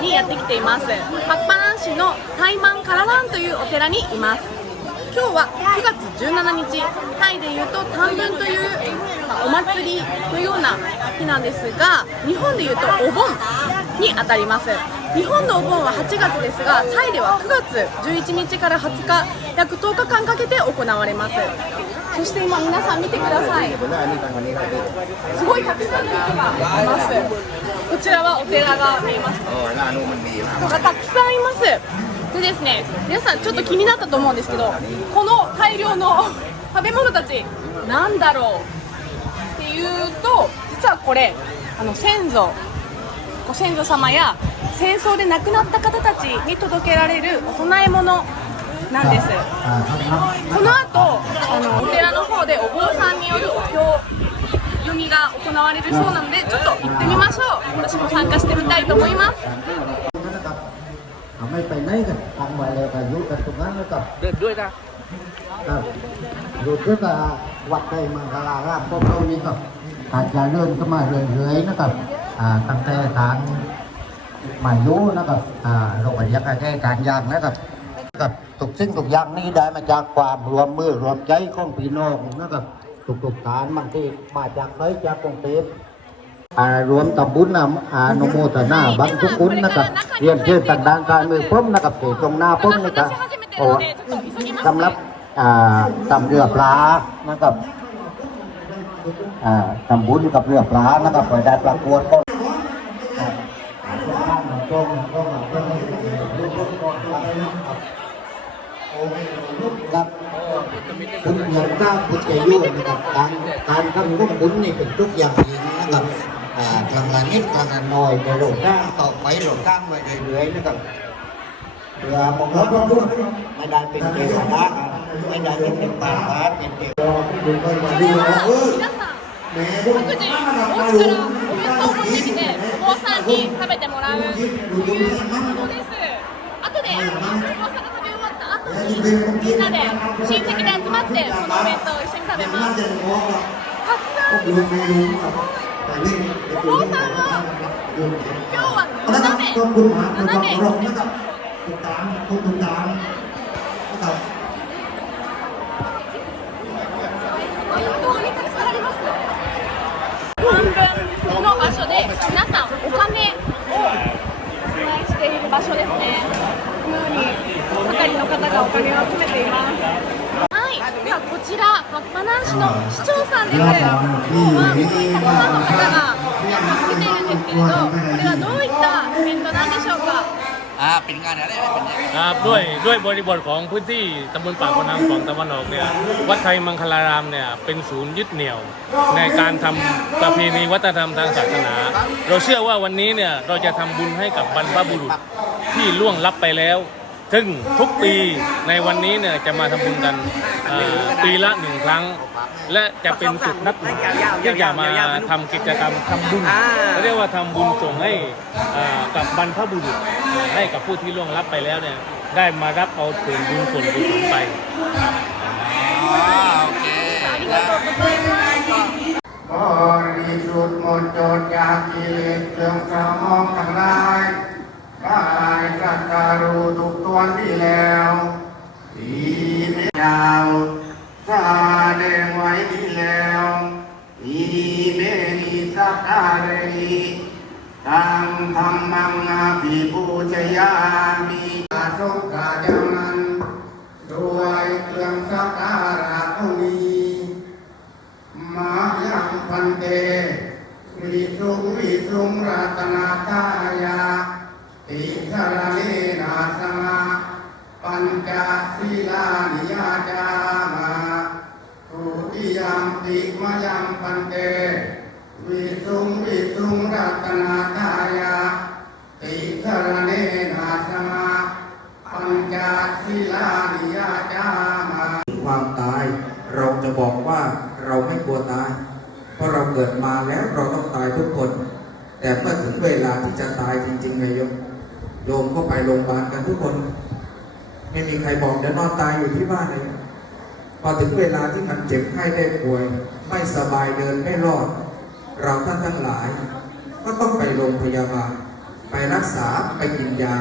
にやってきています。パッパラン市のタイマンカラランというお寺にいます。今日は9月17日タイでいうと短文という、まお祭りのような日なんですが日本でいうとお盆にあたります。日本のお盆は8月ですがタイでは9月11日から20日約10日間かけて行われます。そして今皆さん見てください。すごいたくさんの人がいます。こちらはお寺が見えます。人がたくさんいます。でですね皆さんちょっと気になったと思うんですけどこの大量の 食べ物たちなんだろうっていうと実はこれあの先祖ご先祖様や戦争で亡くなった方たちに届けられるお供え物なんですこの後あのお寺の方でお坊さんによるお経読みが行われるそうなのでちょっと行ってみましょう私も参加してみたいと思います นะครับเอาไม่ไปไหนกันทางมาเลยก็อยู่กันตรงนั้นนะครับ เดินด้วยนะครับ อยู่ที่กับวัดไตรมังคลารามพวกเรานี่ครับ อาจจะเลื่อนก็มาเรื่อยๆนะครับตั้งแต่ทางหมายรู้นะครับอ่าโรงพยาบาลแก้การยางนะครับกับทุกสิ่งทุกอย่างนี้ได้มาจากความรวมมือรวมใจของพี่น้องนะครับทุกฐานบางที่มาจากไหนจากกรุงเทพอารวมตำบุญนำอานุโมทนาบังทุกคุณนะครับเรียนเชิญต่างด้านการมือพ้มนะครับเตตรงหน้าพ้มนะครับโอ้สำหรับตำเรือปลานะครับ อ่าตำบุญกับเรือปลานะครับไปได้ประกวดก็ครับคุณเงินก้าวคุณจยุ่งนะครับการการทำบุญบุญนี่เป็นทุกอย่างจริงนะครับอ่าทำงานนิดทำงานน้อยไปโหลดร่างต่อไปโหลดร่างไปเรื่อยๆนะครับ เพื่อมองรับไม่ได้เป็นเทวดาไม่ได้เป็นเป็นปาราเป็นเทวดาที่ดูไปมาดูนะเออ 皆さん各自お家からお弁当を持ってきてお坊さんに食べてもらうということです後でお坊さんが食べ終わった後にみんなで親戚で集まってそのお弁当を一緒に食べますたくさんありますお坊さんは今日は斜め ขอบคุณมากนะครั 斜 บ め รองนะครับ ตุกตานคุณตุกตานนะครับ 本当にたくさんあります半分の場所で皆さんお金をお願いしている場所ですねこのように係の方がお金を集めていますはいではこちらパッパナン市の市長さんです今日はたくさんの方が来ているんですけれどこれはどういったイベントなんでしょうか อ่าเป็นงานอะไรไม่เป็นงไงครับด้วยด้วยบริบทของพื้นที่ตำบลปากพนังฝั่งตะวันออกเนี่ยวัดไทยมังคลารามเนี่ยเป็นศูนย์ยึดเหนี่ยว ในการทำประเพณีวัฒนธรรมทางศาสนา เราเชื่อว่าวันนี้เนี่ยเราจะทำบุญให้กับบรรพบุรุษที่ล่วงลับไปแล้ว ซึ่งทุกปีในวันนี้เนี่ยจะมาทำบุญกันเอ่อปีละหนึ่งครั้ง และจะเป็นจุดนัดหมายที่จะมาทำกิจกรรมทำบุญเขาเรียกว่าทำบุญส่งให้เอ่อกับบรรพบุรุษให้กับผู้ที่ล่วงลับไปแล้วเนี่ยได้มารับเอาส่วนบุญส่วนกุศลไป อ๋อโอเคบริสุทธิ์หมดจดจากกิเลสเครื่องสมองทั้งหลายายสักการูทุกตัวที่แล้วทีไม่ยาวแดงไว้ที่แล้วทีเบนีสักการีตังธรรมังอาภิปูชยามีอาสุกาจังนั้นด้วยเครื่องสักการะเท่านี้มายังพันเตวิสุงวิสุงรัตนาตายา ติสรณเนนาสมาปัญจศีลานิยาจามาทุติยามติมยังพันเตวิสุงวิสุงรัตนาตายาติสรณเนนาสมาปัญจศีลานิยาจามาความตายเราจะบอกว่าเราไม่กลัวตาย เพราะเราเกิดมาแล้วเราต้องตายทุกคน แต่เมื่อถึงเวลาที่จะตายจริงๆไงโยม โยมก็ไปโรงพยาบาลกันทุกคน ไม่มีใครบอกเดี๋ยวนอนตายอยู่ที่บ้านเลยพอถึงเวลาที่มันเจ็บไข้ได้ป่วย ไม่สบายเดินไม่รอด เราท่านทั้งหลาย ก็ต้องไปโรงพยาบาล ไปรักษาไปกินยา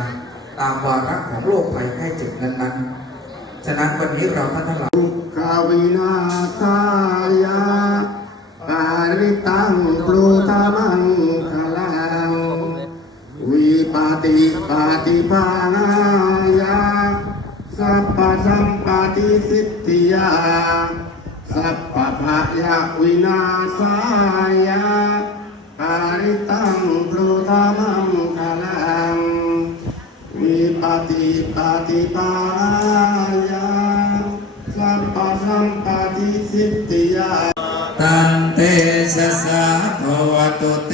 ตามวาระของโรคภัยไข้เจ็บนั้นๆ ฉะนั้นวันนี้เราท่านทั้งหลายขวินาศายาปาริตัง ยาวินาศายาปาริตังปลูตามังคลังวิปติปฏิปายาสัพพสัมปติสิทธิยาตันเตสะสะภวตุเต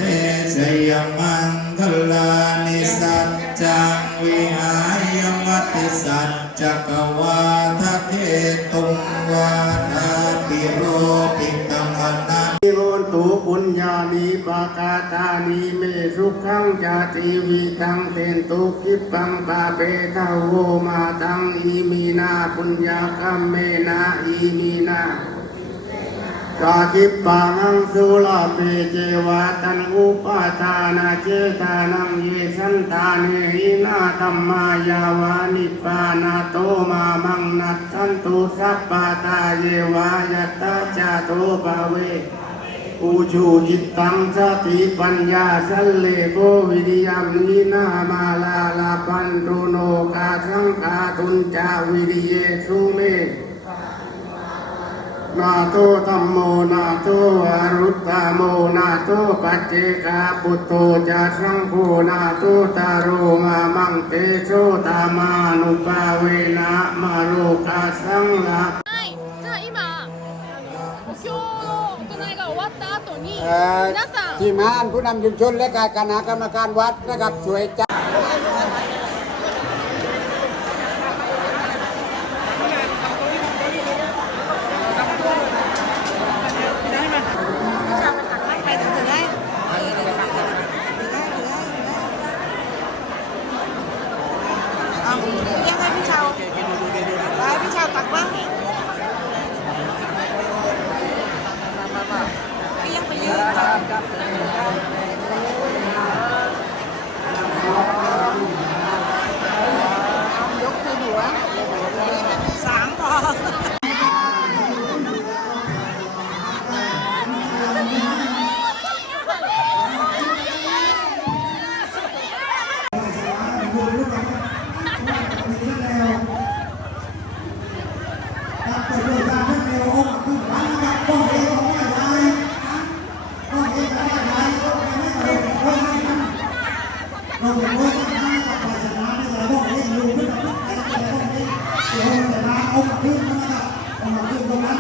สยมังคลานิสัจจังวิหายมัติสัจจกวาทะเทตุงวาทา ปิโรปิกรรมนันนิโหนตุปุญญานิปากาตานีเมสุขังจาติวิตังเตนตุกิปังปาเปทาโวมาตังอีมีนาปุญญากรรมเมนาอีมีนา กาคิปังสุลาเปเจวาตันอุปาทานาเจตานังเยสันตาเนหินาธรรมายาวานิปานาโตมามังนัตสันตุสัพปาตาเยวายตตาจาโตภาเวอุชูจิตตังสติปัญญาสัลเลโกวิริยมนีนามาลาลาปันตุโนกาสังกาตุนจาวิริเยสุเม นาโตธรรมโมนาโตอรุตตาโมนาโตปัจเจกาปุตโตจารังโูนาโตตารุงามังเตโชตามานุปาเวนะมาโลกาสังละที่มานผู้นำชุมชนและการคณะกรรมการวัดนะครับช่วยจัด หน้าดีดีหน้า